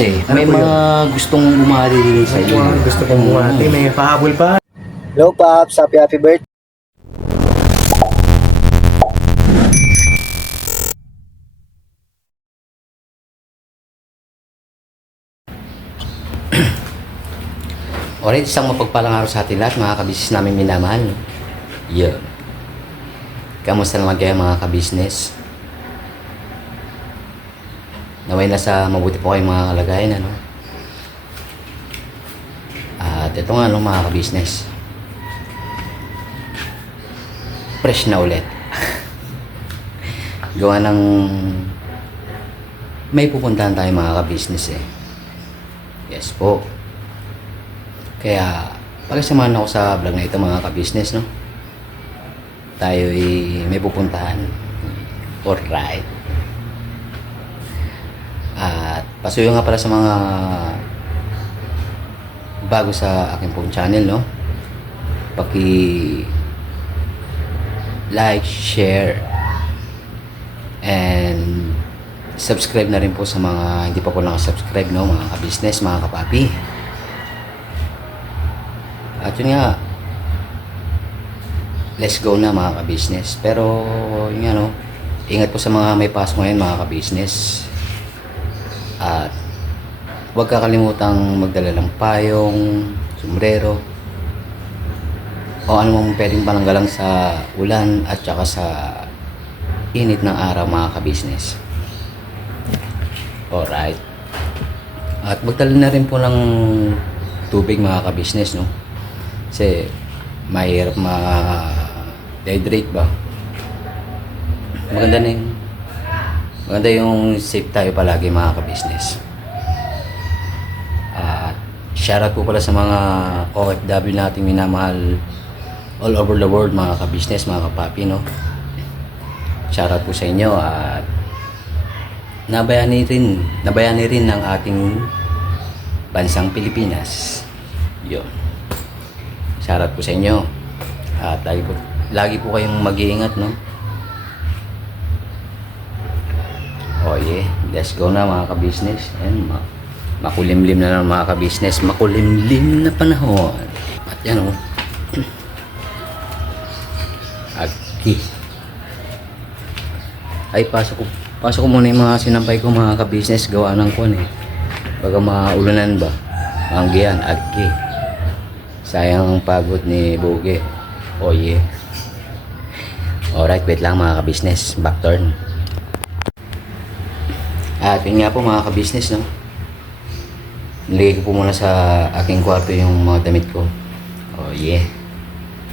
May mga gustong bumati din sa iyo. Gusto kong bumati, may pahabol pa. Hello, Pops. Happy birthday. Alright, isang mapagpalang araw sa atin lahat, mga kabisnes namin minamahal. Yeah. Kamusta naman kayo, mga kabisnes? Naway na sa mabuti po kayong mga kalagayan, ano? At ito nga, no, mga kabisnes. Fresh na ulit. Gawa ng may pupuntahan tayo, mga kabisnes, eh. Yes po. Kaya, pagsamahan ako sa vlog na ito, mga kabisnes, no? Tayo may pupuntahan. Alright. At pasuyo nga pala sa mga bago sa aking pong channel, no? Like, share, and subscribe na rin po sa mga hindi pa po nakasubscribe, no? Mga kabisnes, mga kapapi. At yun nga, let's go na, mga kabisnes. Pero yun nga, no, ingat po sa mga may pasok ngayon, mga kabisnes. At huwag kakalimutang magdala ng payong, sombrero, o ano mong pwedeng pananggalang sa ulan at saka sa init ng araw, mga kabisnes. Alright. At magdala na rin po ng tubig, mga kabisnes, no? Kasi mahirap ma-dehydrate ba. Maganda yung safe tayo palagi, mga kabisnes. At shoutout po pala sa mga OFW nating minamahal all over the world, mga kabisnes, mga kapapi, no? Shoutout po sa inyo. At nabayani rin ng ating bansang Pilipinas. Yun. Shoutout po sa inyo. At lagi po kayong mag-iingat, no? Oh yeah, let's go na, mga kabisnes. Ayan, makulimlim na lang, mga kabisnes. Makulimlim na panahon. At yan, oh. Aki. Ay, pasok ko muna yung mga sinampay ko, mga kabisnes. Gawa ng kuwan, eh. Baga maulunan ba? Manggihan, aki. Sayang ang pagod ni Buge. Oh yeah. Alright, wait lang, mga kabisnes. Back turn. At yun nga po, mga kabisnes, no? Nilagay ko po muna sa aking kwarto yung mga damit ko. Oh yeah.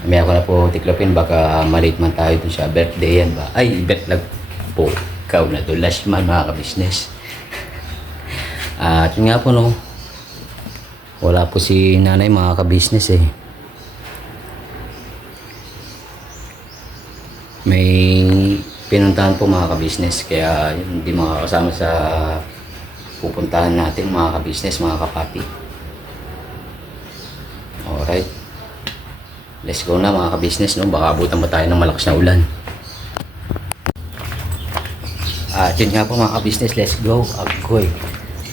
Mamaya ko na po tiklopin. Baka malate man tayo dun sa birthday yan ba? Ay, betlag po. Ikaw na dulas man, mga kabisnes. At yun nga po, no? Wala po si nanay, mga kabisnes, eh. May pinuntahan po, mga kabisnes. Kaya hindi makakasama sa pupuntahan natin, mga kabisnes, mga kapapi. Alright. Let's go na, mga kabisnes, no? Baka abutan pa tayo ng malakas na ulan. At yun nga po, mga kabisnes, let's go. Agoy.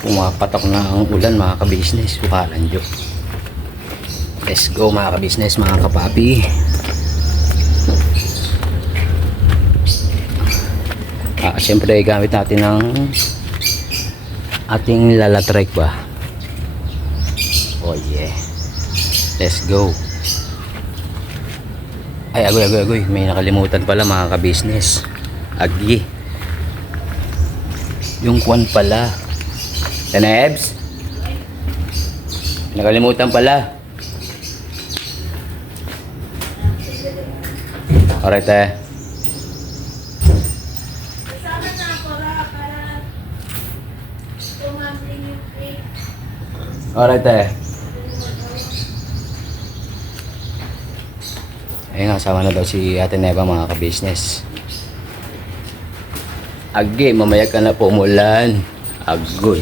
Pumapatak na ang ulan, mga kabisnes. Sukalan dyo. Let's go, mga kabisnes, mga kapapi. Siyempre gamit natin ng ating lalatrek ba. Oh yeah. Let's go. Ay, agoy. May nakalimutan pala, mga kabisnes. Agi. Yung kwan pala. Tenebs? Nakalimutan pala. Alright, eh. Alright, eh. Ayun nga, sama na daw si Ate Neva, mga kabisnes. Agi, mamaya ka na po umulan. Agoy.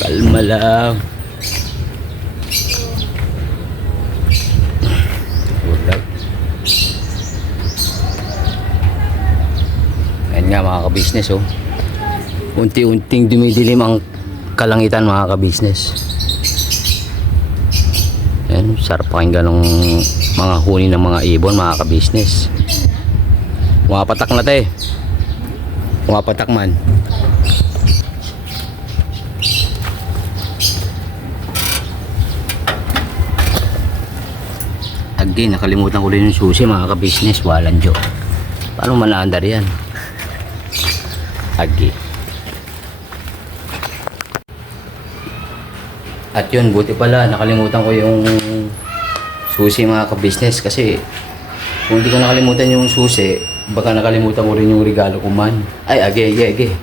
Kalma lang. Alright. Ayan nga, mga kabisnes, oh. Unti-unting dumidilim ang kalangitan mga ka-business. Yan, sarap pakinggan ng mga huni ng mga ibon mga ka-business. Pumapatak na te. Pumapatak man. Again, nakalimutan ko rin yung susi mga ka-business. Walang jo. Paano manaandar yan? Again. At yun, buti pala, nakalimutan ko yung susi mga ka-business kasi kung hindi ko nakalimutan yung susi, baka nakalimutan ko rin yung regalo ko man. Ay, age.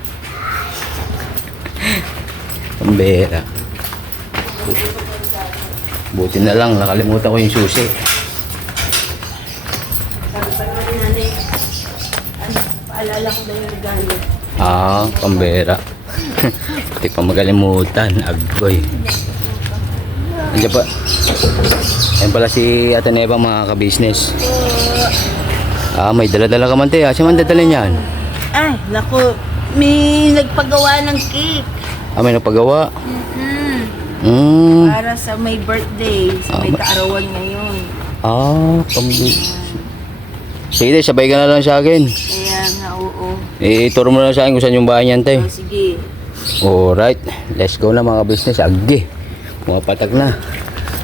Pambera. Buti na lang, nakalimutan ko yung susi. Paalala ko daw yung regalo. Pambera. Hindi pa magalimutan. Agoy. Andiyan pa. Ayan pala si Ate Neva mga ka-business. May dala-dala ka man te. Siya man dadalhin yan. Ay, naku. May nagpagawa ng cake. May napagawa. Para sa may birthday. Sa may kaarawan ngayon. Pambira. Sige, sabay ka na lang sa akin. Kaya nga, oo. Ituro mo na lang sa akin kung saan yung bahay niyan te. Sige. Alright, let's go na mga business. Agi, pumapatag na.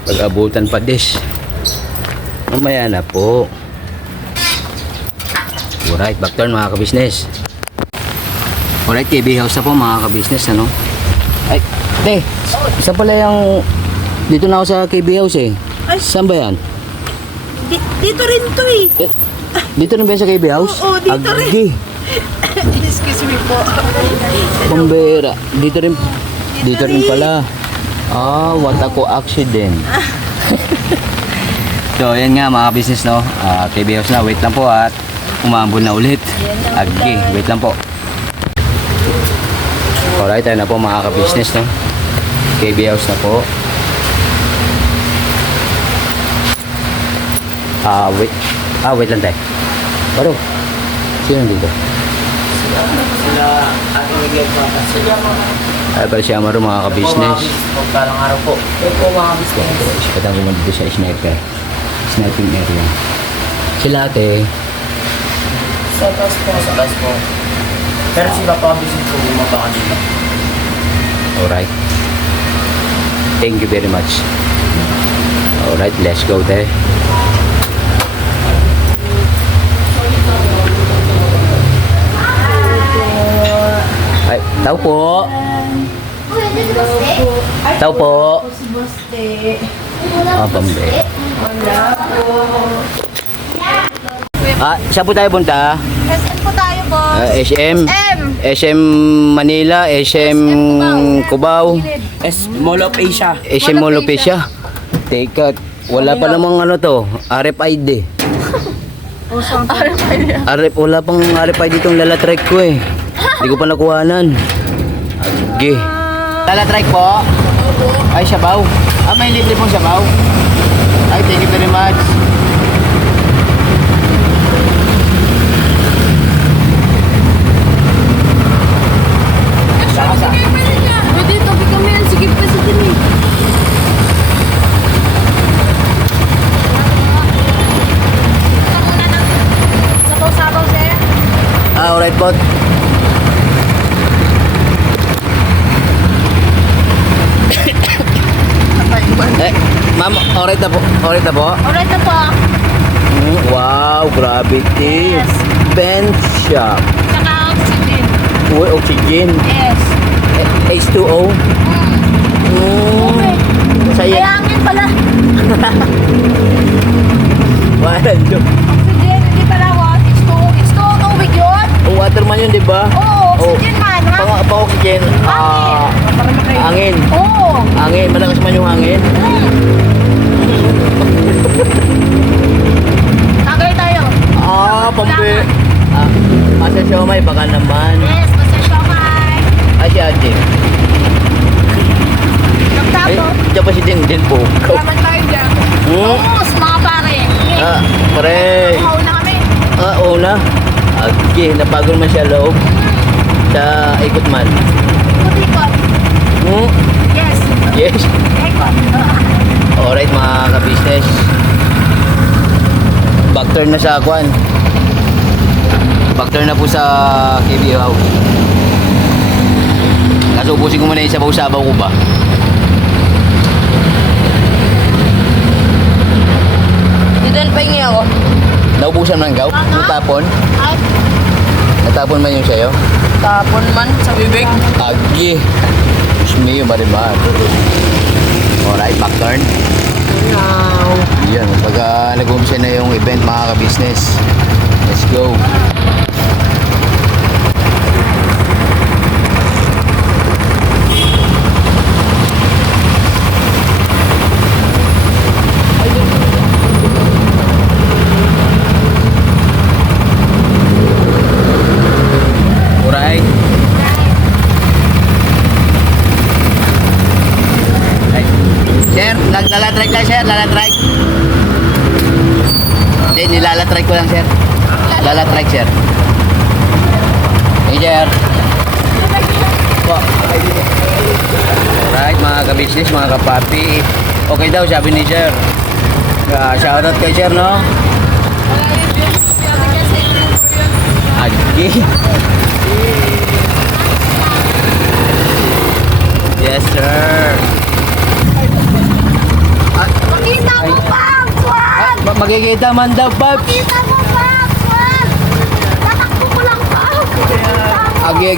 Pag-abutan pa dis. Mamaya na po. Alright, back turn mga ka-business. Alright, KB house na po mga ka-business. Ano? Ay, te, isa pala yung... Dito na ako sa KB house eh. Ay. Saan ba yan? Dito rin to eh. Dito na ba yan sa KB house? Oo, dito rin. Agi. Excuse me po. Pambera. Dito rin pala. What ako accident. So, yan nga mga business, no? KB house na. Wait lang po at umambon na ulit. Agi, wait lang po. Alright, tayo na po mga ka-business, no? KB house na po. Wait lang tayo. Baro, sino dito? Sila Ate Miguel pa. Sila mga Ay, pala siya maro mga ka-business. Magkalang araw po. Ito mga business. Patang ko dito sa sniping area. Sila ate, Sa taas po. Pero sila pa business po bumaba ka dito. alright. Thank you very much. Alright, let's go te. Ay, tao po. Tao po. Si Boste. Pambe. Wala po. Saan po tayo punta? Saan po tayo, boss? SM? SM Manila, SM Cubao, Mall of Asia. SM Mall of Asia. Teka, wala pa namang ano to, RFID. Wala pang RFID itong lalatrek ko eh. Hindi ko pa nakuhanan. Agi. Lalatrek po? Ay, sabaw. May libre pong sabaw. Ay, thank you very much. Dito, bigyan mo yan. Sige pa sa din eh. Sabaw-sabaw, sir. Alright po. Ma'am, alright na po. Alright na po. Alright na po. Wow, gravity. Yes. Bench shop. Saka oxygen. Uy, oxygen. Yes. H2O. Saya. Kayangin pala. Walang joke. Oxygen, hindi pala what? It's to tubig yun? Water man yun, di ba? Oo, oxygen man, ha? Pang-oxygen. Hangin. Oo. Hangin. Malakas man yung hangin. Tagay tayo. Pambi. Asa siomay, baka naman. Yes, basta siomay. Ay, si ate. Ay, Nagtapo. siya pa si Din po. Salamat tayo dyan. Oo, mga pare. Pare. Uhaw na kami. Una. Okay, napagod man siya loob. Sa ikot man. Ikot-ikot. Alright mga ka-business. Backturn na sa Kwan. Backturn na po sa KBO House. Kaso ubusin ko muna yung sabaw-sabaw ko ba. Dito pa hingi ako. Naubusan man gaw? Natapon? Ay, Natapon man yung sayo? tapon man sa bibig. Agi. Diyos me, marimar. Alright, backturn. Now. Yan, pagka nag-umpisa na yung event mga ka-business. Let's go. Alright. Sir, naglalatry lang sir, lalatry. Hindi, nilalatry ko lang sir. Lalatry sir. Hey sir. Alright mga ka-business, mga kapapi. Okay daw sabi ni sir. Shoutout kay sir no? Agi. Yes sir. Makita mo pa, Juan! Magkikita man daw, Pap. Makita mo pa, Juan! Tatakbo ko lang pa. Agi.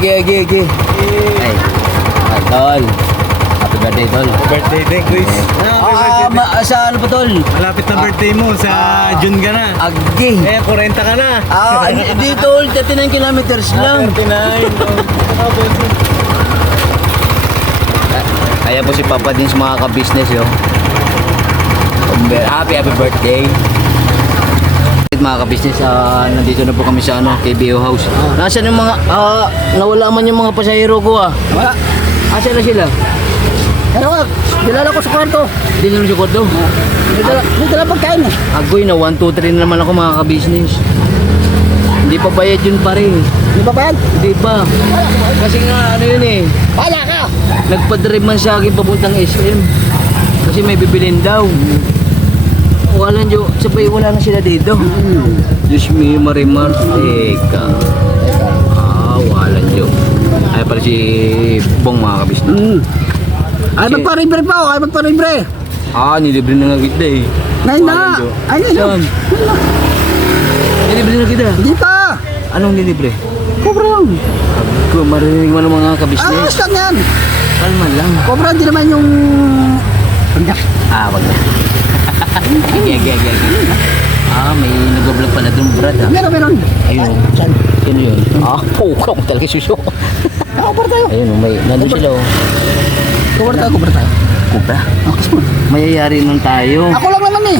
Ay, tol. Happy birthday, tol. Birthday din, Chris. Sa ano pa, tol? Malapit na birthday mo, sa June ka na. Agi. 40 ka na. Hindi, tol. 39 kilometers lang. 39. Kaya po si Papa din sa mga ka-business, yo. Happy birthday. Mga ka-business, nandito na po kami sa KBO House. Nasaan yung mga, nawala man yung mga pasahero ko Wala. Asa na sila? Ano, dilala ko sa kwarto. Hindi naman si Kodo. Dito lang pagkain eh. Agoy na 1, 2, 3 na naman ako mga ka-business. Hindi pa bayad yun pa rin. Di ba ba yan? Hindi pa. Kasi nga ano yun eh. Wala ka! Nagpa-drive man sa akin papuntang SM. Kasi may bibilin daw. Wala nyo. Sabay wala na sila dito. Diyos me, Marimar. Teka. Wala nyo. Ay pala si Bong mga kabisnes. Ay, magpa-libre pa ako. Ay, magpa-libre. Nilibre na nga kita eh. Ngayon na. Wala nyo. Ay, ngayon na. Saan? Nilibre na kita. Hindi pa. Anong nilibre? Kobrang. Kung marinig mo ng mga kabisnes. Saan yan? Kalma lang. Kobrang di naman yung... Wag na. Agi. May nag-vlog pala dun, brad ha. Meron. Ayun. Saan? Sino yun? Pukaw mo talaga suso. Kobrang tayo. Ayun, nandun sila oh. Kobrang tayo. Kubra? Akas mo. Mayayari nun tayo. Ako lang naman eh.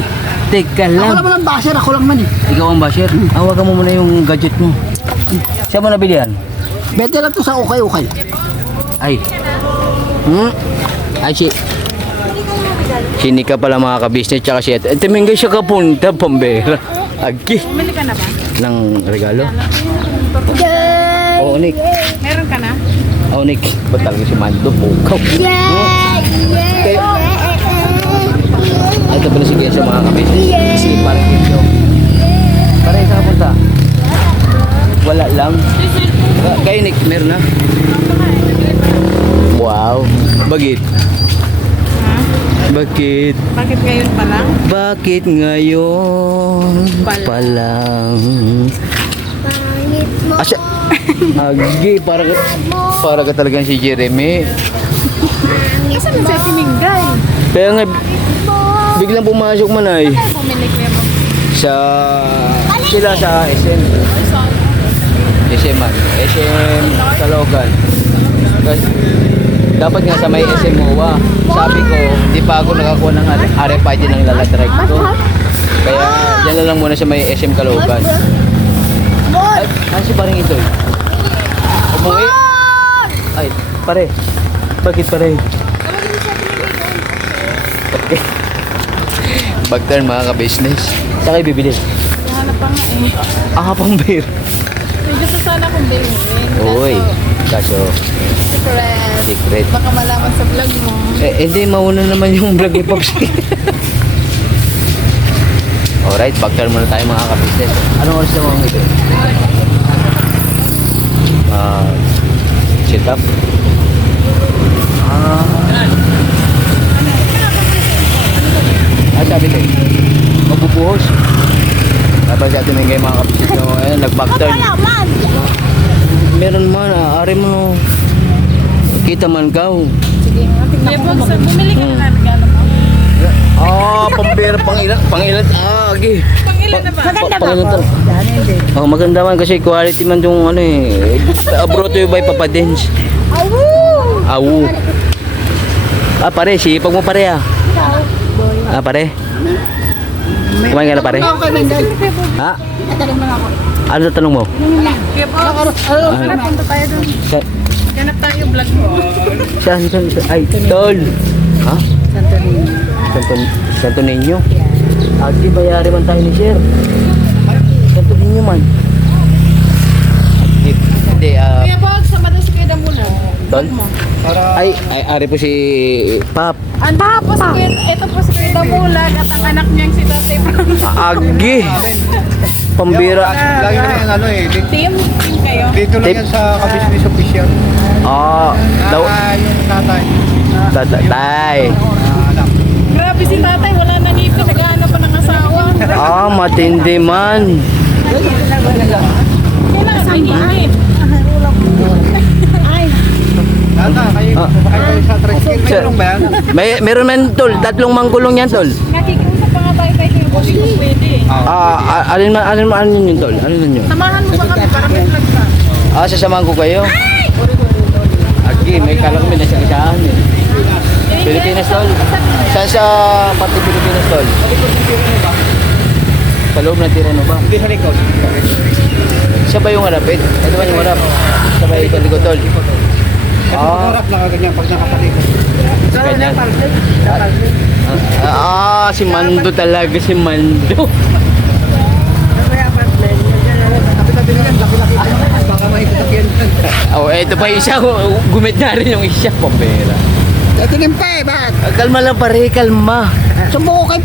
Teka Ako lang. naman ang basher. Ako lang man eh. Ikaw ang basher. Hawakan mo muna yung gadget mo. Saan mo nabili yan? Bete lang to sa ukay-ukay. Ay. Ay, si Nika pala mga ka-business tsaka si Ate. Tumingay siya kapunta, pambera. Agi. Bumili ka na ba? Ng regalo? Oo, Nick. Meron ka na? Oo, Nick. Ba't talaga si Mando? Pukaw. Ito pala si Kesa mga ka-business. Si parang dito. Parang saan punta? Wala lang. Kayo, Nick, meron na? Wow. Bakit? Bakit? Bakit ngayon pa lang? Bakit ngayon pa lang? Asa? Agi, para ka talagang si Jeremy. Isa na sa tiningay. Kaya nga, biglang pumasok man ay. Kaya bumili ko yan. Sila sa SM. SM man. SM Kalogan. Dapat nga sa may SM MOA. Sabi ko, di pa ako nakakuha ng RFID ng lalatrike ko. Kaya dyan na lang muna sa may SM Kalogan. Ay, si parang ito eh. Umuwi? Ay, pare. Bakit pare? Okay. Bagtan mga ka-business. Saan kayo bibili? Nahanap pa nga eh. Pang beer. May gusto sana akong bilhin. Uy, kaso Secret. secret. Baka malaman sa vlog mo. Hindi, mauna naman yung vlog ni Pops. Alright, back-turn muna tayo mga ka-business. Anong oras na mga ito? Sit up. Sabi ko, magbubuhos. Tapos sa atin mga ka-business nyo, ayun, nag-back-turn. Meron man, ari mo. Kita man ka. Sige nga, tingnan ko. Bumili ka na ng regalo mo. Pambira, pangilan. Agi. Pangilan na ba? Pangilan to. Maganda man kasi quality man yung ano eh. Brought to you by Papa Dens. Awu. Pare, sipag mo pare ah. Pare. Kumain ka na pare? Ha? Ano sa tanong mo? Kaya po, punta tayo doon. Ganap tayo vlog mo. Saan? Ay, tol. Ha? Santo Niño? Agi, bayari man tayo ni Sir. Santo Niño man. Hindi, Kaya po, sama doon si Kuya Damulan. tol? Ay, ari po si Pap. Ito po si Kuya Damulan at ang anak niyang si Tatay Frank. Agi. Pambira. Lagi na yung ano eh. Team kayo. Dito lang Tip. yan sa kabisnes official. Daw. Yung tatay. Tatay. Anak. Grabe si Tatay, wala nang ngipin, naghahanap pa ng asawa. Matindi man. Kailangan may ngipin. Tata, kayo sa tricycle. Mayroon ba yan? Meron man tol, 3 manggulong yan tol. Nakikiusap pa nga tayo kay Kuya Bobby kung pwede. Alin yun tol? Alin yun? Samahan mo ba kami para may vlog ka? Sasamahan ko kayo. Agi, may kala kami nasa isaan eh. Pilipinas tol. Saan sa pati Pilipinas tol? Sa loob ng Tirano ba? Hindi sa likod. Siya ba yung harapit? Ito ba yung harap? Siya ba yung likod tol? Harap na kaganyan pag nakapalikod. Ganyan. Si Mando talaga, si Mando. Tabi-tabi na yan. Laki-laki. Baka mahipitak yan. Ito pa isa. Gumit na rin yung isa. Pambera. Ito din pa eh, bakit? Kalma lang pare, kalma. Sambo ko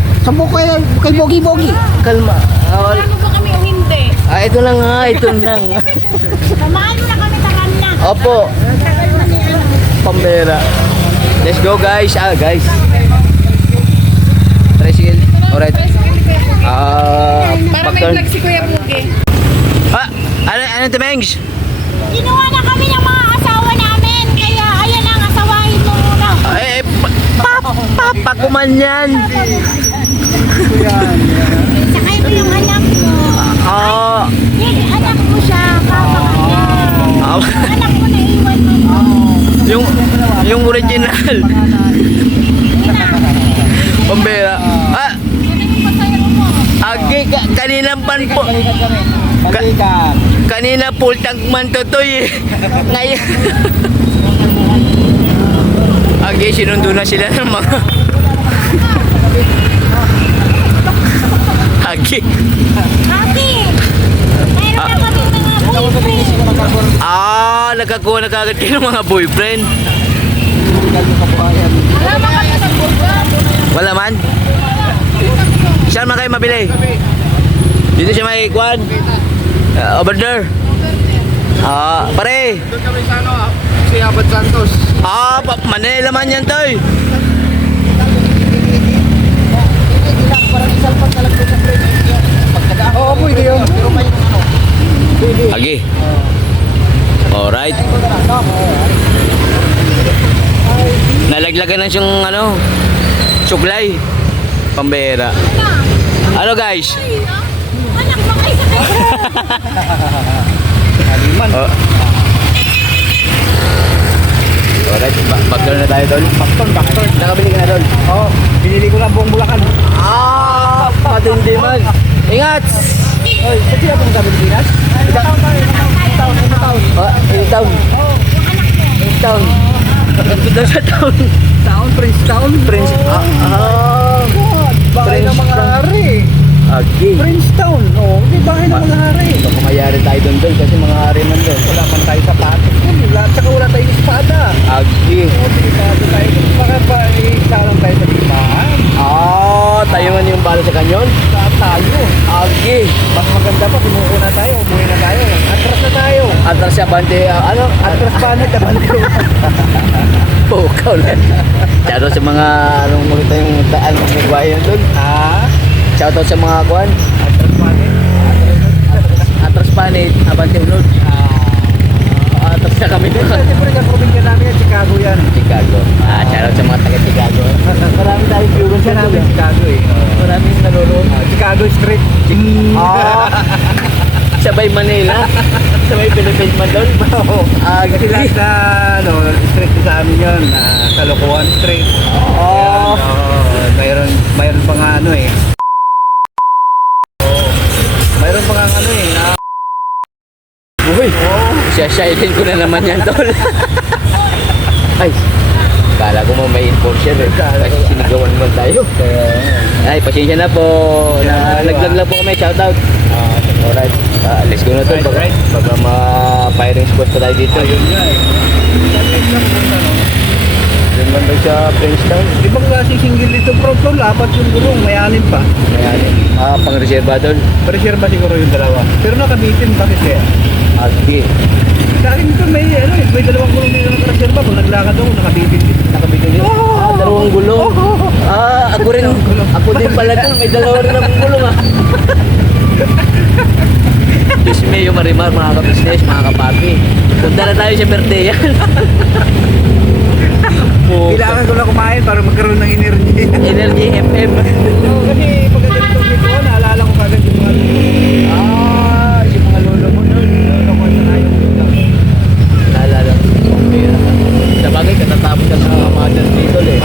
kay Bogi. Kalma. Ano ba kami o hindi? Ito lang nga, ito lang. Samahan mo na kami sa kanya. Opo. Pambera. Let's go guys. Guys. Tricycle. Alright. Para may vlog si Kuya Bobby. Ano ito, Mengs? Kinuha na kami ng mga asawa namin. Kaya ayan ang asawahin mo muna. Pakuman yan. Sakay mo yung anak mo. Yung anak mo siya, kapakanya. Anak mo na iwan mo. Yung original. Pambera. Kaninang panpo. Kanina full tank man tutoy eh. Ngayon. Sinundo na sila ng mga Agi. Ate, meron na kami mga boyfriend. Nagkakuha na kagad kayo ng mga boyfriend. Wala ba kami sa burga? Wala man? Saan man kayo mabili? Dito siya may kwan? Over there? Pare! Doon kami sa ano, si Abad Santos. Manila man yan toy. Oo, pwede yun. Agi. Alright. Nalaglagan na siyang suklay. Pambera. Ano guys? Anak mo kayo sa kanya. Haliman. Alright, backdoor na tayo doon. Bakton. Nakabili ka na doon. Oo, binili ko lang buong Bulacan. Patindi man. Ingat! Oy, kasi ako sa Pilipinas? Ilang taon? Town. Ito daw sa town. Prince Town? Prince. Bahay ng mga hari. Agi. Prince Town, di bahay ng mga hari. So, kumayari tayo doon kasi mga hari man doon. Wala man tayo sa patos. Tsaka wala tayong espada. Agi. Delikado tayo. Baka pa isa lang tayo sa lipahan. Tayo man yung bala sa kanyon. Tayo. Abante, ano? Atras pa na, abante. Pukaw na. Shoutout sa mga, anong makita yung daan ng nagwayan doon. Shoutout sa mga kuhan. Atras Panit, Abante Unod. Atras na kami doon. Siyempre, ang probinsya namin yan, Chicago yan. Chicago. Shoutout sa mga taga Chicago. Marami tayong viewers Siya namin, Chicago eh. Maraming nanonood. Chicago Street. Sabay Manila. Sabay Philippines man doon. Kasi lahat na, street sa amin yun. Kalokohan Street. Mayroon pa nga mayroon pa nga Uy, siya-silent ko na naman yan, tol. Ay, kala ko mo may enforcer eh. Kasi sinigawan naman tayo. Ay, pasensya na po. Naglag lang po kami, shoutout. Alright, let's go na tol. Baka ma-firing squad pa tayo dito. Ayun nga eh. Yun man daw sa Princeton. Di ba kasi single dito bro, tol? Apat yung gulong, may anim pa. Pang-reserva tol. Pressure ba siguro yung dalawa? Pero nakabitin, bakit kaya? Sige. Sa akin ito may dalawang gulong dito na reserva. Kung naglakad ako, nakabitin din. Nakabitin din? Dalawang gulong. Ako rin. Ako din pala tol. May dalawa rin akong gulong Diyos me, yung marimar, mga ka-business, mga kapapi. Punta na tayo sa Berdeyan. Kailangan ko na kumain para magkaroon ng energy. Energy FM. Kasi pagkagalit ko dito, naalala ko kagad yung mga Yung mga lolo mo nun. lolo ko sa ngayon. Naalala ko. Sa bagay, katatapos ka sa Mother's Day tol eh.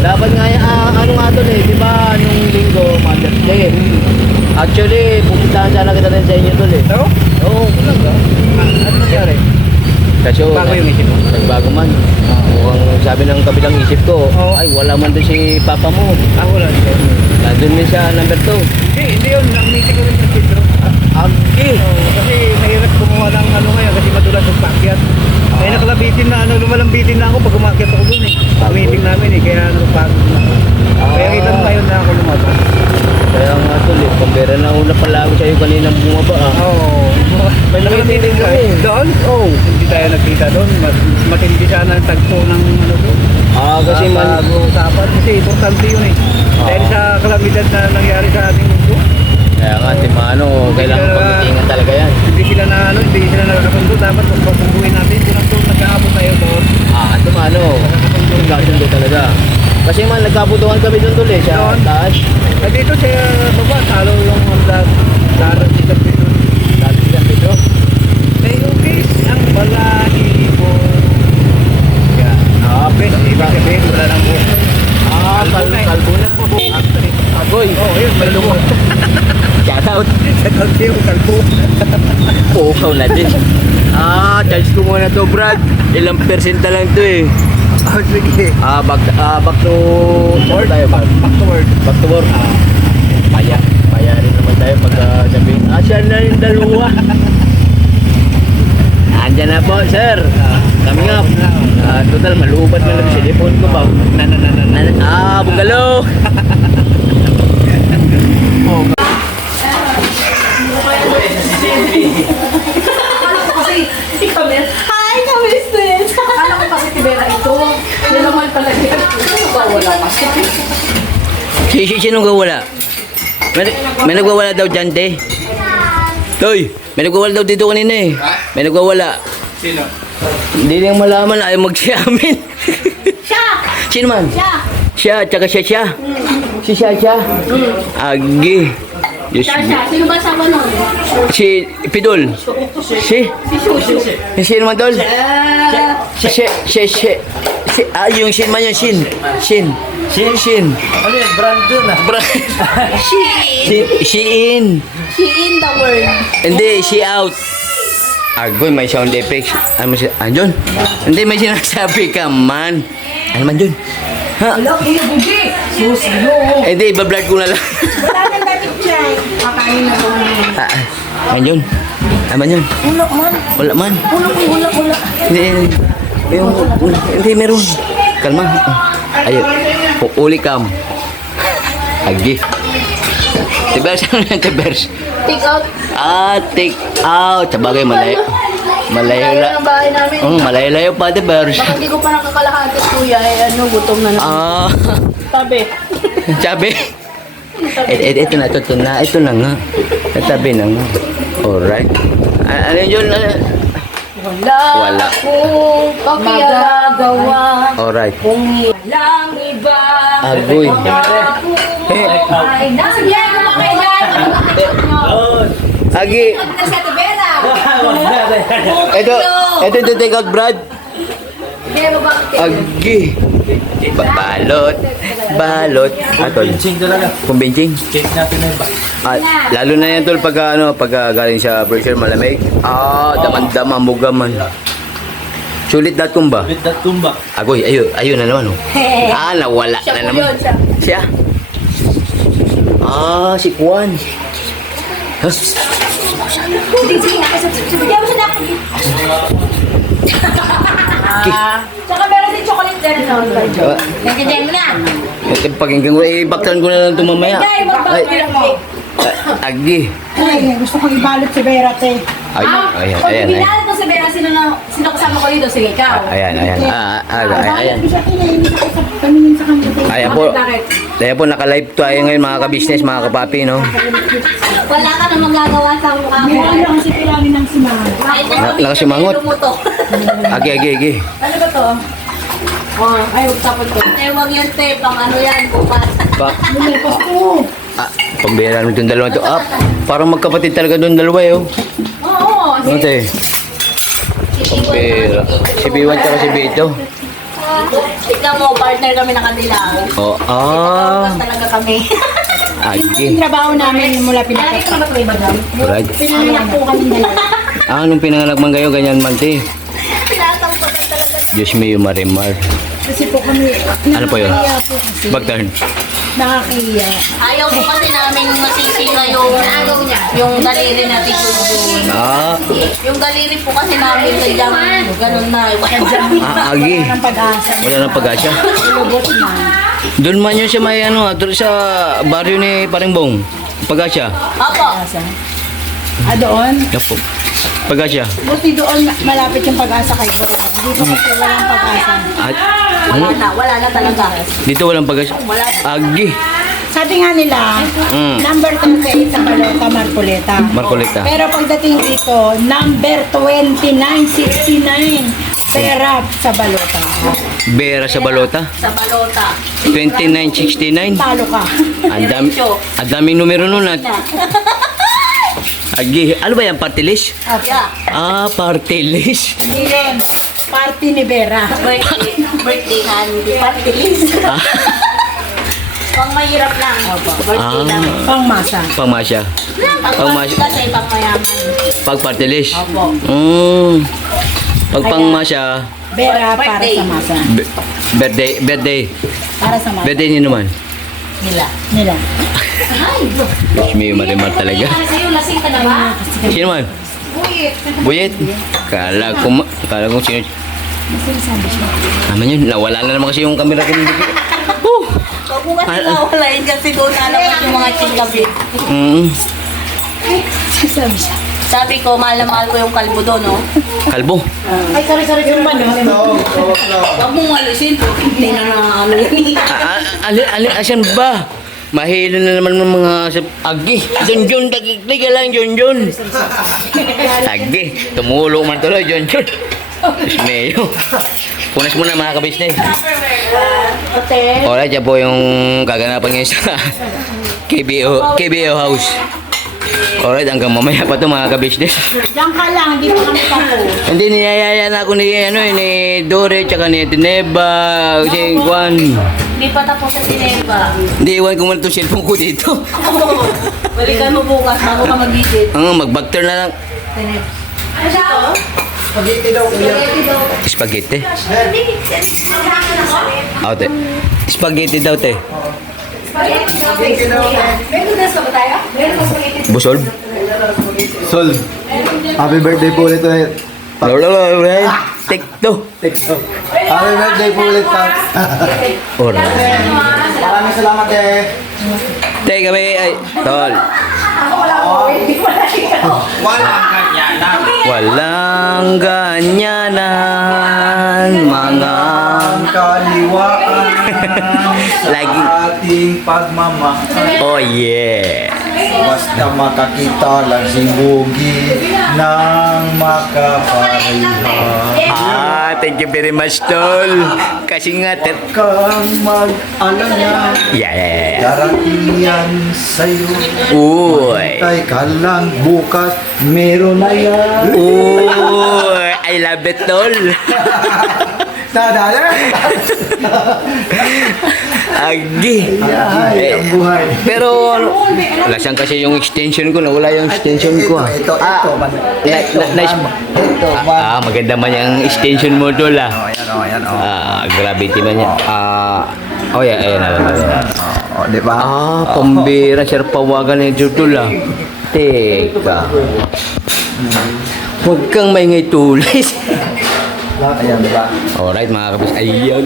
Dapat nga, ano nga tol eh, di ba nung linggo, Mother's Day eh. Actually, pupuntahan sana kita rin sa inyo tol eh. Ito? Oo, Ano nangyari? kasi Bago yung isip mo? nagbago man. Mukhang sabi ng kabilang isip ko, Oo. ay wala man doon si papa mo. Wala dito. Nandun din siya number 2. Hindi yun. Nag-meeting ko rin sa Pedro. Agi! Kasi mahirap gumawa ng ngayon kasi madulas yung pakyat. Kaya nakalabitin na lumalambitin na ako pag umakyat ako dun eh. Meeting namin eh, kaya napagod na ako. Kaya kita mo ngayon na ako lumabas. Kaya nga tol eh, pambera na una pala ako sa'yo kanina bumaba May nakititig kami. Doon? Oo. Hindi tayo nagkita doon. Matindi sana ang tagpo ng doon. Kasi man, Bago-usapan. Kasi importante yun eh. Dahil sa kalamidad na nangyari sa ating mundo. kaya nga Timano, kailangan pag-iingan talaga yan. Hindi sila nakakasundo. Dapat pagpapunduin natin. Doon nagkaabot tayo doon. Timano, nagkasundo talaga. Kasi man, nagkabutuhan kami doon tol eh, sa Doon? taas. Dito sa baba, talo yung darat si San Pedro. Dati si San Pedro. Tayugis ang balahibo. Yan. Best, ibig sabihin, wala nang buko. Kalbo na. Agoy. Yun, may lumo. Shout out. Shoutout sa'yo, kalbo. Pukaw na din. Charge ko muna to, Brad. Ilang persenta lang to eh. Sige. Back to Word? tayo, Back to word. Back to work. Maya rin naman tayo pag sabihin, siya na yung dalawa. Andyan na po, sir. Kami nga. Total, malubat na lang sa telefon ko ba? Bungalo. Hi, ka-business! Akala ko kasi tibera ito. Yan naman pala yan. Wala kasi. Sinong gawala? May nagwawala daw dyan, te. Toy, may nagwawala daw dito kanina eh. May nagwawala. Sino? Hindi niyang malaman, ayaw magsiamin. Siya! Sino man? Siya! Siya, tsaka siya. Si siya. Agi. Diyos Siya! Sino ba asawa nun? Si Pidol. Si Shushu. Sino man tol? Yung Shin man yun, Shin. Ano yun? Brand dun Shein. She in the world. Hindi, she out. Agoy, may sound effects. Ano siya? Andiyon? Hindi, may sinasabi ka man. Ano man yun? Ha? Alam, iyo, bugi. Susilo. Hindi, ibablog ko na lang. Wala nang dating try. Kakain na ko. Andiyon? Ano man yun? Ulo man. Wala man. Ulo. Hindi, meron. Kalma. Ayun. Uli kam. Agi. Tibers, ano yan, tibers? Take out. Take out. Sabagay, malayo. Malayo ng bahay namin. malayo pa, di ba? Baka hindi ko pa nakakalahati, kuya. Eh, ano, gutom na naman. Ah, Tabi. sabi. Ito na, ito na nga. Natabi na nga. Alright. Ano yun? Wala. Kung magagawa. Alright. Kung walang iba. Agoy. Ay, nasa yan, kumakailan. Agi. Nasa Tibera. Ito take out, Brad. Hindi, bakit? Agi. Balot. Atol. Pinching talaga. Kumbinching. Check natin na ba? Lalo na yan, tol, pag galing sa pressure malamig. Daman-dama, mugaman. Sulit dat kumba. With that tumba. Agoy, ayun na naman, oh. Nawala na naman. Siya? Si Kwan. Huh? Bigyan mo siya na. Tsaka meron din chocolate there na. Nagkajay mo na. Pakinggan ko, baktan ko na lang ito mamaya. Hindi, magbabilang mo. Agi. Ay, gusto kong ibalot si Vera, te. Ayan. Pinali ko sa Bera, sino kasama ko dito? Sige, ikaw. Ayan. Ayan. Siya kinainin sa tumingin sa kanya. Ayan po. Ayan po, naka-live tayo ngayon mga ka-business, mga kapapi, no? Wala ka na magagawa sa mukha mo. Meron lang si Pilamin ng simangan. Kahit Nakasimangot. lumuto. Agi. Ano ba to? Ay, huwag tapon ko. Wag yan, te. Pang ano yan, bukas. Lumipas ko. Pambira naman itong dalawa to. Parang magkapatid talaga doon dalawa, oh. Oo. Ano ito eh? Pambira. Si B1 tsaka si B2. Tignan mo, partner kami na kanila. Bukas talaga kami. Agi. Yung trabaho namin mula Lagi pinakita. ka na ba ito iba dyan? Alright. Pinanganak po kami dalawa. Nung pinanganak man kayo, ganyan man, te. Pinatampot ka talaga. Diyos me, yung marimar. Kasi po kami, Ano po yun? nakakahiya po kasi. Bagtarn. Nakakahiya. Ayaw mo kasi namin masisira yung daliri natin yung Yung daliri po kasi namin sadyang ganun na. Agi. Wala ng pag-asa. Wala nang pag-asa. Lubot na. Doon man yun sa may doon sa baryo ni Paringbong. Pag-asa. Opo. Doon? Yapo. Pag-asa. Buti doon malapit yung pag-asa kay Bola. Dito kasi walang pag-asa. At, ano? Wala na talaga. Dito walang pag-asa. Agi. Sabi nga nila, number 38 sa Balota, Marcoleta. Marcoleta. Pero pagdating dito, number 2969, Pera sa Balota. Bera sa balota. Sa balota. 2969. Talo ka. Ang daming numero nun. Agi. Ano ba yan? Party list? Yeah. Party list. Hindi rin. Party ni Vera. Birthday na, hindi party list. Pang mahirap lang. Birthday lang. Pangmasa. Pangmasya. Pang kasi pang mayaman. Pag party list. Opo. Pag pangmasya. Vera para Birthday. sa masa. Birthday. Para sa masa. Birthday niyo naman. Nila. Ay, Diyos me, yung marimar talaga. sa'yo, lasing ka na ba? Sino man? Buyet. Kala ko sino. Naman yun, nawala na naman kasi yung camera ko. Huwag mo kasi mawalain kasi doon alam mo yung mga chinggabi. Sabi siya. Sabi ko, mahal na mahal ko yung kalbo doon, no? Kalbo. Ay, sorry. Yung ba Huwag mong alisin, hindi na ano yun. Asan ba? Mahilo na naman ng mga agi. Junjun, tagiglig ka lang, Junjun. Agi, tumulo man tuloy, Junjun. Ismayo. Punas muna mga kabisnes. Alright, yan po yung kaganapan ngayon sa KBO House. Alright, hanggang mamaya pa ito mga kabisnes. Diyan ka lang, hindi pa kami tapos. Hindi, niyayaya na ako ni Dore, tsaka ni Tineba, si Juan. Hindi pa tapos sa tineba. Hindi, iwan ko muna itong cellphone ko dito. Balikan mo bukas bago ka mag-edit. Mag-backturn na lang. Ano siya? Spaghetti daw. Spaghetti? Te. Spaghetti daw, te. May lunas na ba tayo? Meron pa spaghetti. Busol? Sol, happy birthday po ulit ulit. Take two. Happy birthday po ulit, Pap. Alright. Maraming salamat eh. Te, kami, ay, tol. Walang ganyanan, mga Ang kaliwaan lagi. sa ating pagmamahal. Oh yeah. Basta makakita lang si Bugi ng makapareha. Thank you very much, Tol. Kasi nga, Kang mag-alala, yeah. darating yan sa'yo. Uy. Tay ka lang, bukas meron na yan. Uy. I love it, Tol. Nadala? Agi. Ay, ang buhay. Pero, lasang kasi yung extension ko. Nawala yung extension ko. Ito, Maganda man yung extension mo, Tol. Oh, ayan, oh. Gravity man yan. Oh, yeah, ayan. Oh, di ba? Pambira, sir, pawagan na yung Tol. Teka. Huwag kang maingay tulis. Ayan, di ba? Alright, mga kabis. Ayun.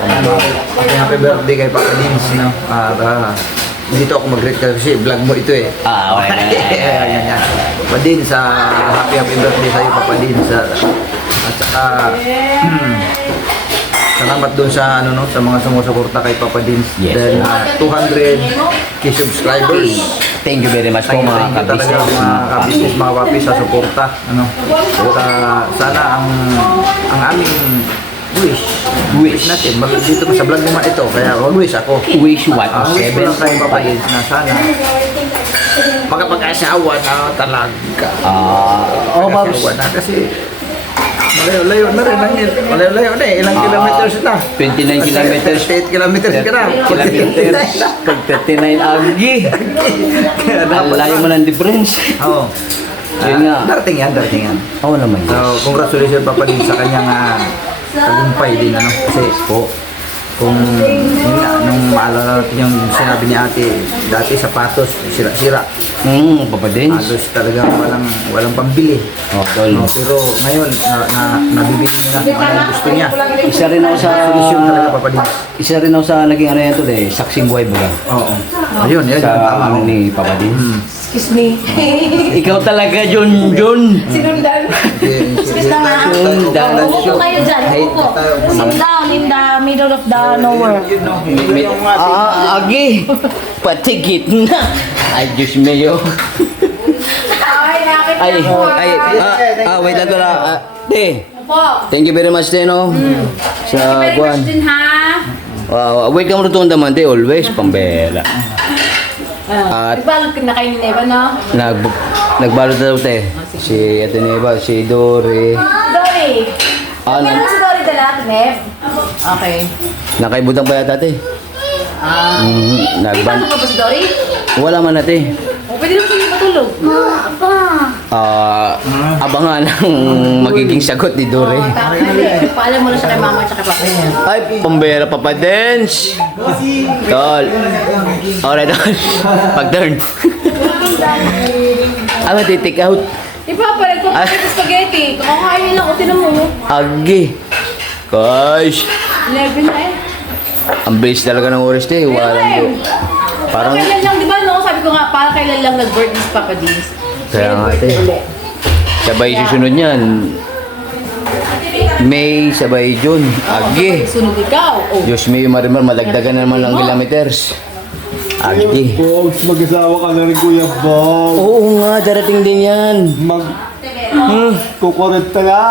Happy birthday kay Papa Dins, no? Dito ako mag-greet kasi vlog mo ito eh. Okay. Ayan. Papa Dins, happy birthday sa'yo, Papa Dins. At saka, salamat doon sa sa mga sumusuporta kay Papa Dins. Yes. Then 200k subscribers. Thank you very much po, mga Thank you talaga kabis. mga kabisnes, mga papi sa suporta. At sana ang aming wish natin, dito sa vlog naman ito, kaya mag-wish ako. Wish what? Wish ko lang kay Papa 7.5. Dins na sana makapag-asawa na talaga. Babs. Mag-asawa na kasi malayo-layo na rin ang malayo-layo na eh. Ilang kilometers na? 29 kilometers. 38 kilometers ka na. Kilometers. Pag 39 agi. Ang layo mo ng difference. Oo. Yun nga. Darating yan. Oo naman. So, congratulations Papa din sa kanyang tagumpay din, Kasi po, kung yun nga, nung maalala natin yung sinabi ni ate, dati sapatos, sira-sira. Papa Dins. Halos talaga walang pambili. Tol. No, pero ngayon, nabibili niya na kung ano yung gusto niya. Isa rin ako sa... Solusyon talaga, Papa Dins. Isa rin ako sa naging ano yan, Tol eh. Saksing buhay ba? Oo. Ayun, yan. Sa Tama. ano ni Papa Dins. Excuse me. Ikaw talaga, John. Sinundan. Excuse na nga. Upo kayo dyan. Upo. Sit down in the middle of the nowhere. Agi. Patigit na. Ay, Diyos mayo. Ay, wait lang Tol. Thank you very much, no? Sa buwan. Wait ka mo rin naman, always. Pambela. At Nagbalot ka na kayo ni Eva, no? nagbalot na daw, Si ito ni Eva, si Dory. Dory! Meron si Dory dala, Nev? Okay. Nakaibutang pa yata, May Nagban. paano ka ba si Dory? Wala man na, Pwede lang siya matulog. Abangan ang magiging sagot ni Dory. Paalam mo na siya kay mama at kay papa. Ay, pambera pa pa, Dance! Tol. Alright, Tol. Pag-turn. Take out. Di ba, parang kung spaghetti. Kakakain lang, o tinan mo. Agi. Gosh. 11 na eh. Ang bilis talaga ng oras, Walang do. Parang, Kailan lang, di ba, no? Sabi ko nga, parang kailan lang nag-birthday si Papa Dins. kaya nga, sabay susunod niyan. May, sabay June. Agi. Sunod ikaw. Oh. Diyos may marimar, madagdagan na naman ng kilometers. Agi. Bogs, mag-asawa ka na rin, Kuya Bogs. Oo nga, darating din yan. Kukurenta na.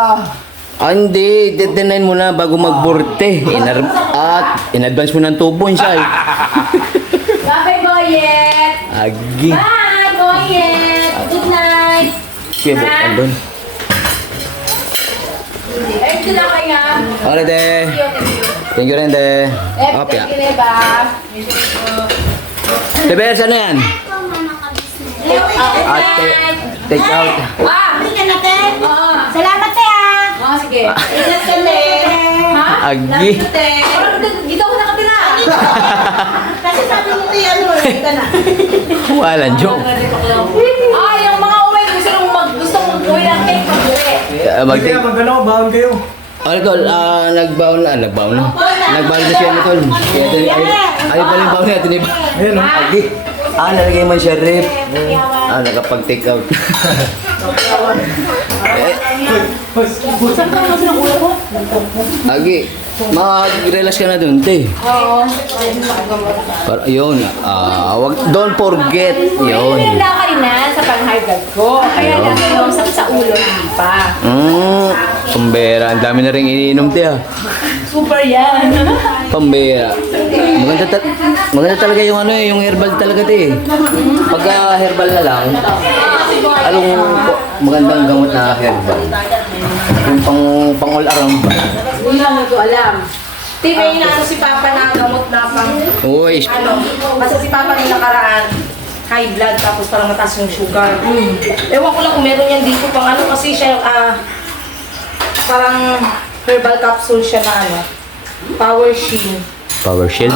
Hindi, deadline mo na bago magborte. At in-advance mo ng 2 points ay. Bye, Goyet! Agi. Bye, Goyet! Good night! Kuya Bok, andun. Ay, ito lang kayo nga. Okay, te. Thank you rin, te. Opya. Thank you, Reba. Te, Bers, ano yan? Take out. Hindi ka natin. Oo. Salamat te Sige. Ingat ka te. Ha? Agi. Parang dito ako nakatira. Kasi sabi mo te, ka na. Walang joke. Yung mga uwi, gustong mag-uwi ng cake pag-uwi. Magalaw, bawal kayo. Ano, Tol? Nagbaon na. Nagbaon na siya ni Tol. Ay, pala yung baon natin, iba. Ayun, Agi. Nalagay mo siya rip. Nakapag-take out. Agi, mag-relax ka na dun, te. Oo. Yun, don't forget, yun. Nilakay na sa pang-high blood ko. Kaya lang yung sa ulo, hindi pa. Pambera. Ang dami na rin iniinom, te, Super yan. Pambera. Maganda talaga yung yung herbal talaga, te. Pagka herbal na lang, magandang gamot na herbal. Yung pang all around ba? Hindi lang ko alam. May inaano si Papa na gamot na pang, Uy, kasi si Papa nung nakaraan, high blood tapos parang mataas yung sugar. Ewan ko lang kung meron yan dito pang kasi siya, parang herbal capsule siya na power shield. power shield.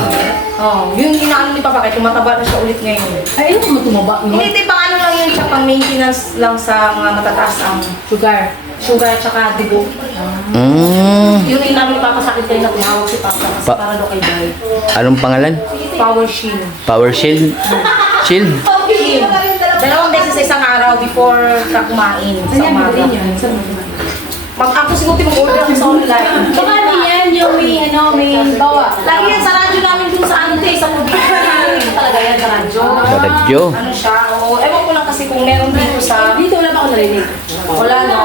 Yung inaano ni Papa kaya tumataba na siya ulit ngayon. Ay, yung tumaba. Hindi, pang lang yun siya, pang maintenance lang sa mga matataas ang sugar tsaka dugo. Yung inaano ni Papa sa akin kayo na tumawag si Papa kasi para daw kay Day. Anong pangalan? Power shield. Power shield? Shield? Shield. Dalawang beses sa isang araw before ka kumain sa umaga. Ako siguro mag-order ako sa online. Baka yan yung may bawa. Lagi yan sa radyo namin dun sa sa probinsya. Talaga yan sa radyo. Sa radyo? Ano siya? Ewan ko lang kasi kung meron dito sa... Dito wala pa ako narinig. Wala no.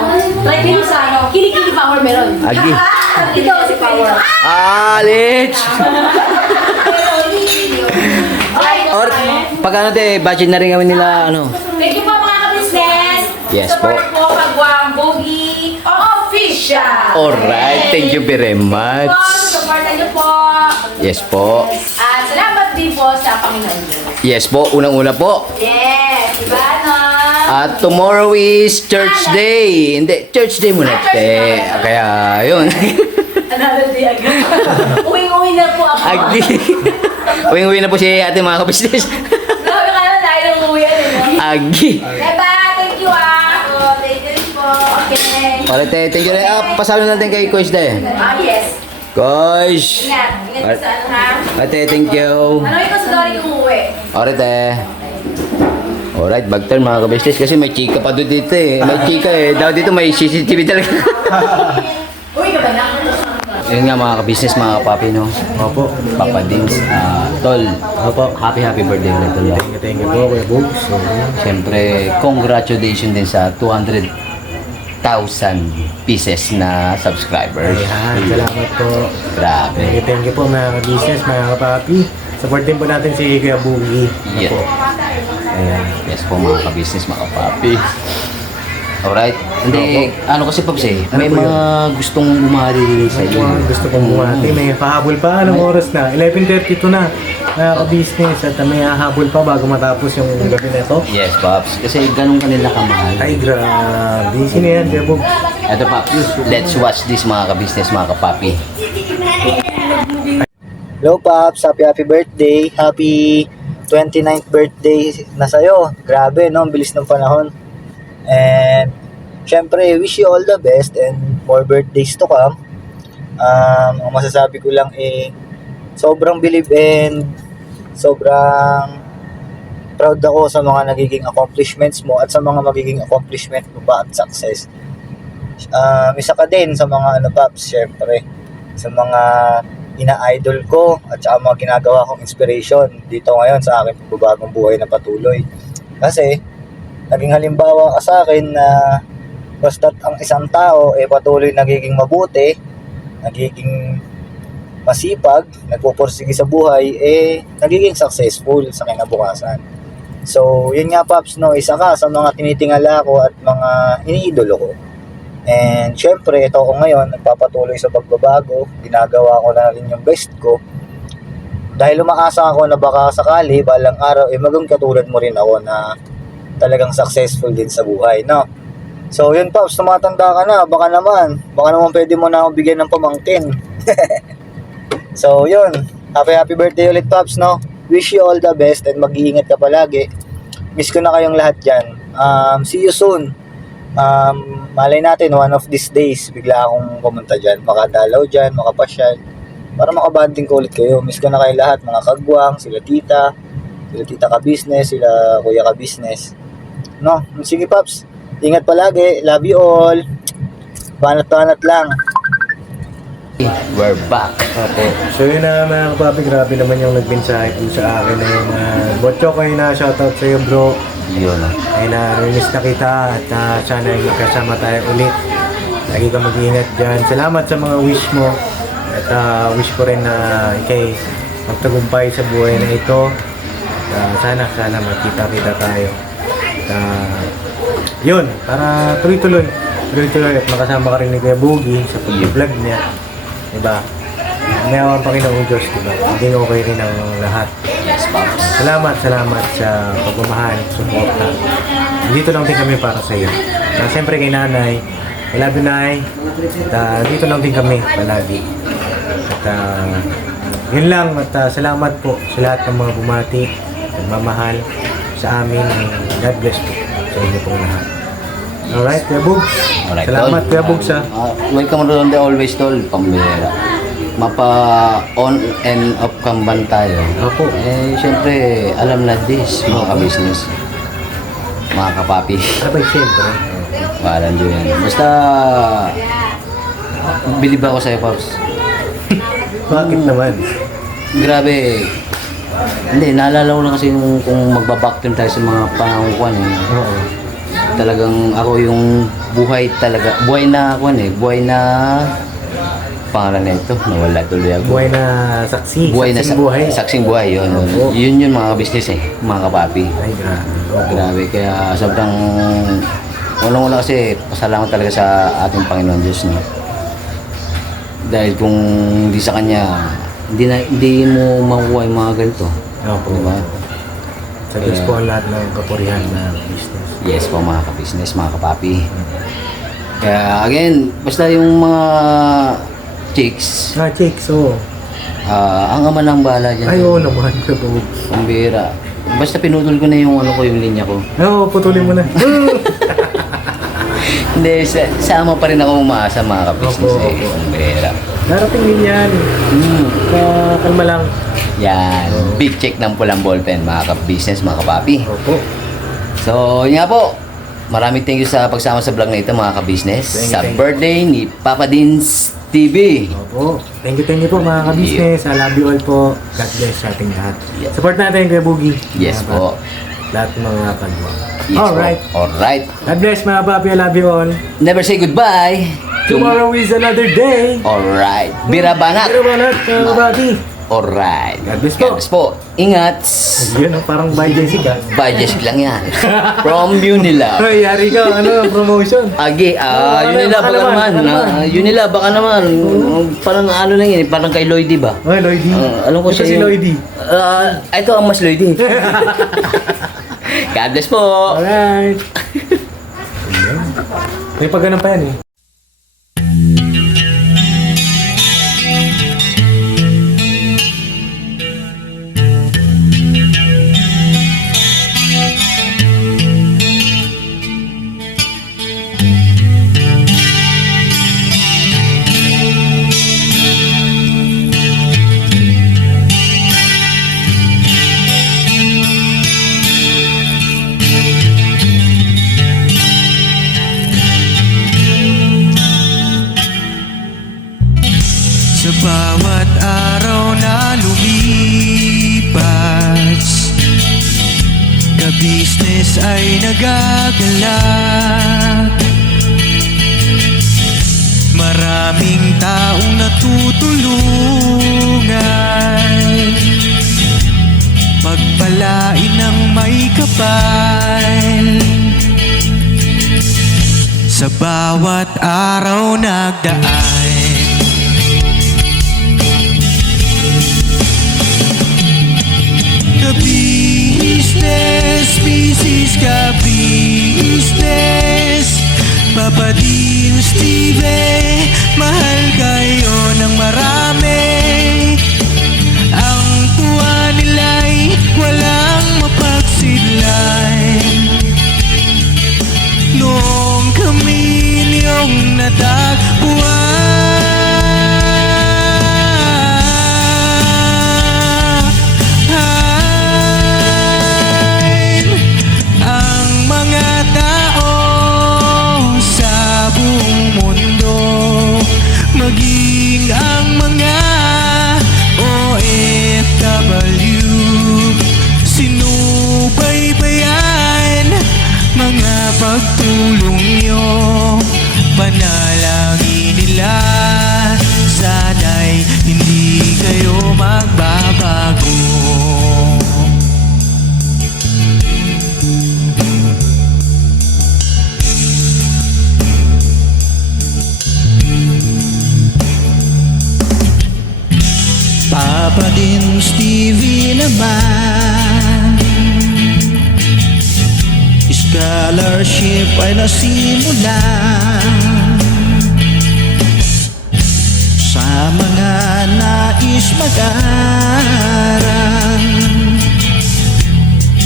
Try dito sa Kilikili power meron. Agi. Ito si Power. Alex! Or, pag te, budget na rin kami nila, Thank you po mga ka-business. Yes po. Support po Kagwang Bogi Official. Alright, thank you very much. Supportan niyo po. Yes po. At salamat din po sa Panginoon Diyos. Yes po, unang-una po. Yes, diba no? At tomorrow is church day. Hindi, church day muna, te. Kaya, yun. Another day agad. Uwing-uwi na po ako. Agdi. Uwing-uwi na po si ate mga kabisnes. Grabe ka na dahil ang uwi ano. Agi. Bye-bye. Thank you Thank you rin po. Okay. Alright, te, thank you. Pasalo natin kay Coach de. Yes. Coach. Ingat. Ingat sa ano ha. Ate, thank you. Ano yung kasadari kong uwi? Alright, te. Alright, back turn mga kabisnes kasi may chika pa doon dito eh. May chika eh. Daw dito may CCTV talaga. Uwi ka ba na? Yun nga mga kabisnes, mga kapapi, no? Opo. Papa Dins. Tol, happy birthday ulit, tol. Thank you po, Kuya Bugs. Siyempre, congratulations din sa 200,000 pieces na subscribers. Ayan, salamat po. Grabe. Thank you po mga ka-business, mga kapapi. Support din po natin si Kuya Bugi. Yeah. Ayan. Yes po mga kabisnes, mga kapapi. Alright. Hindi, ano kasi Pops may po mga gustong bumari sa iyo. Gusto kong bumati. May pahabol pa. Anong oras na? 11:32 na. Mga ka-business. At may hahabol pa bago matapos yung gabi na ito. Yes, Pops. Kasi ganun kanila kamahal. Ay, grabe. Sino yan, Kuya Bugs? Ito, Pops. Let's watch this mga kabisnes, mga kapapi. Hello Paps, happy birthday. Happy 29th birthday na sa'yo. Grabe no, ang bilis ng panahon. And syempre, wish you all the best and more birthdays to come. Ang masasabi ko lang sobrang believe and sobrang proud ako sa mga nagiging accomplishments mo at sa mga magiging accomplishment mo pa at success. Isa ka din sa mga Paps, syempre, sa mga ina-idol ko at saka mga ginagawa kong inspiration dito ngayon sa aking pagbabagong buhay na patuloy. Kasi naging halimbawa ka sa akin na basta't ang isang tao patuloy nagiging mabuti, nagiging masipag, nagpupursige sa buhay, nagiging successful sa kinabukasan. So, yun nga Paps, no, isa ka sa mga tinitingala ko at mga iniidolo ko. And syempre, ito ako ngayon, nagpapatuloy sa pagbabago, ginagawa ko na rin yung best ko. Dahil umaasa ako na baka sakali, balang araw, maging katulad mo rin ako na talagang successful din sa buhay, no? So, yun Pops, tumatanda ka na, baka naman pwede mo na akong bigyan ng pamangkin. So, yun, happy birthday ulit Pops, no? Wish you all the best and mag-iingat ka palagi. Miss ko na kayong lahat dyan. See you soon. Malay natin, one of these days, bigla akong pumunta dyan, makadalaw dyan, makapasyal, para makabanding ko ulit kayo. Miss ko na kayo lahat, mga kagwang, sila tita, sila tita ka-business, sila kuya ka-business. No? Sige, Paps. Ingat palagi. Love you all. Banat-banat lang. We're back. Opo. So yun na mga kapapi, grabe naman yung nagmensahe po sa akin na yung Botcho ko na shoutout sa iyo bro. Yun ah. Ay na-release na kita at sana ay magkasama tayo ulit. Lagi ka mag-iingat dyan. Salamat sa mga wish mo. At wish ko rin na ikay magtagumpay sa buhay na ito. Sana magkita-kita tayo. Yun, para tuloy-tuloy at makasama ka rin ni Kuya Boogie sa pag-vlog niya. Diba? Ngayon ang Panginoong Diyos, diba? Maging okay rin ang lahat. Yes, Pops. Salamat sa pagmamahal, suporta. Dito lang din kami para sa iyo. Siyempre kay Nanay, I love you, Nay. At dito lang din kami palagi. At yun lang, at salamat po sa lahat ng mga bumati, nagmamahal sa amin. God bless po sa inyo pong lahat. Alright, Kuya Bugs. Alright, Salamat, tol. Kuya Bugs, ha. Welcome ron the always, tol. Pambira. Mapa on and off kamban tayo. Opo. Siyempre, alam na this, mga ka-business. Mga kapapi. Abay, siyempre. Walang din yan. Basta, bilib ako sa'yo, Pops. Bakit naman? Grabe. Hindi, naalala ko lang kasi yung kung magbabackturn tayo sa mga pangangukuan eh. Oo. Talagang ako yung buhay talaga. Buhay na ako buhay na pangalan na ito. Nawala tuloy ako. Buhay na saksi. Buhay na saksing buhay. Saksing buhay, yun. Opo. Yun yun mga business mga kapapi. Ay, grabe. Opo. Grabe, kaya sobrang unang-una kasi pasalamat talaga sa ating Panginoon Diyos, no? Dahil kung hindi sa Kanya, hindi mo makukuha yung mga ganito. Opo. Diba? Sa Diyos po ang lahat ng kapurihan na business. Yes po mga ka-business, mga kapapi. Kaya again, basta yung mga chicks, Chicks, oo. ang ama ng bala dyan. Ay, oo naman, Kuya Bugs. Pambira. Basta pinutol ko na yung yung linya ko. Oo, putulin mo na. Hindi, sa ama pa rin ako umaasa mga ka-business Opo, eh. opo. Pambira. Darating din yan. Kalma lang. Yan, big check ng pulang ballpen mga ka-business, mga kapapi. Opo. So, yun nga po. Maraming thank you sa pagsama sa vlog na ito mga ka-business. Thank you, Sa thank you. birthday ni Papa Dins TV. Opo. Thank you po mga ka-business. I love you all po. God bless sa ating lahat. Yes. Support natin Kuya Boogie. Yes Mga po. Lahat ng mga kalma. Yes Alright. po. Alright. God bless mga papi. I love you all. Never say goodbye. Tomorrow is another day. Alright. Bira banat. Pero banat mga papi. Alright. God bless po. God bless po. Ingat. Yun, parang by Jessica. Budget lang yan. From Unilab. Hoy, yari ka. Ano, promotion. Agi, Unilab baka baka naman, naman. baka naman. Unilab baka naman. Parang ano lang yun, parang kay Lloydie ba? Hoy, Lloydie. Alam ko Ito siya si yung- Lloydie. Ito ang mas Lloydie. God bless po. Alright. Ayan. May pagganang pa yan eh. Sa bawat araw na lumipas, ka-business ay nagagalak. Maraming taong natutulungan, pagpalain ng may kapal. Sa bawat araw nagdaan, ka-business, business ka-business, Papa Dins TV, mahal kayo ng marami. Ang tuwa nila'y walang mapagsidlan. Noong kami niyong natagpuan, Dins TV naman, scholarship ay nasimula sa mga nais mag-aral.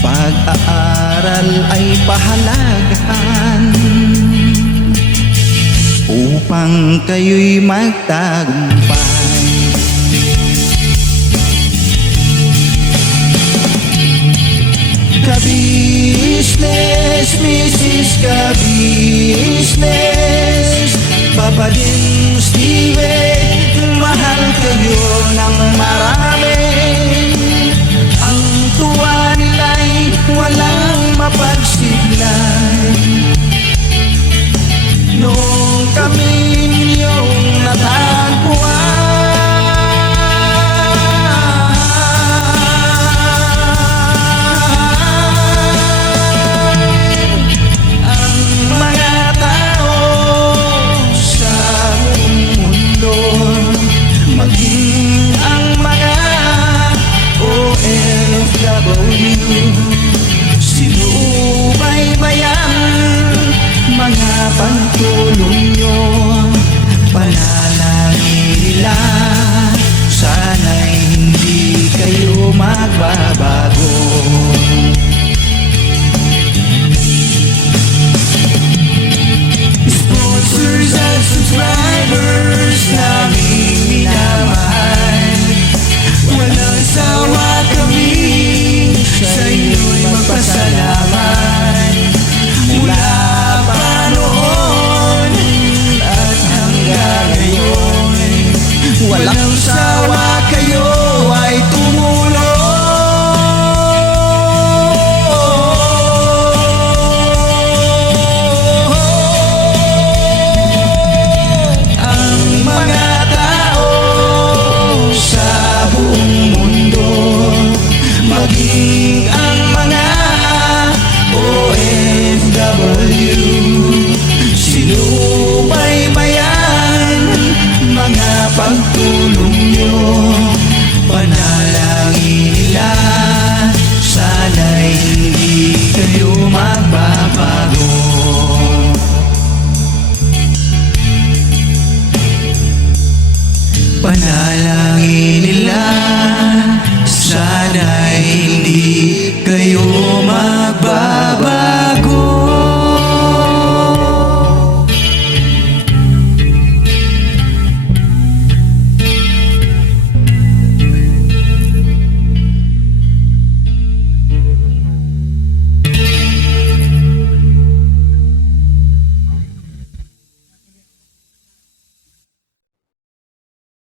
Pag-aaral ay pahalagahan upang kayo'y magtagumpay. Ka-business, Mrs. Ka-business, Papa Dins TV, mahal kayo ng marami. Ang tuwa nila'y walang mapagsiglay. Noong kami ninyong natagpuan, ang mga tao sa buong mundo, maging ang mga OFW, sinubaybayan mga pagtulong nyo. Panalangin nila, sana'y hindi kayo magbabago.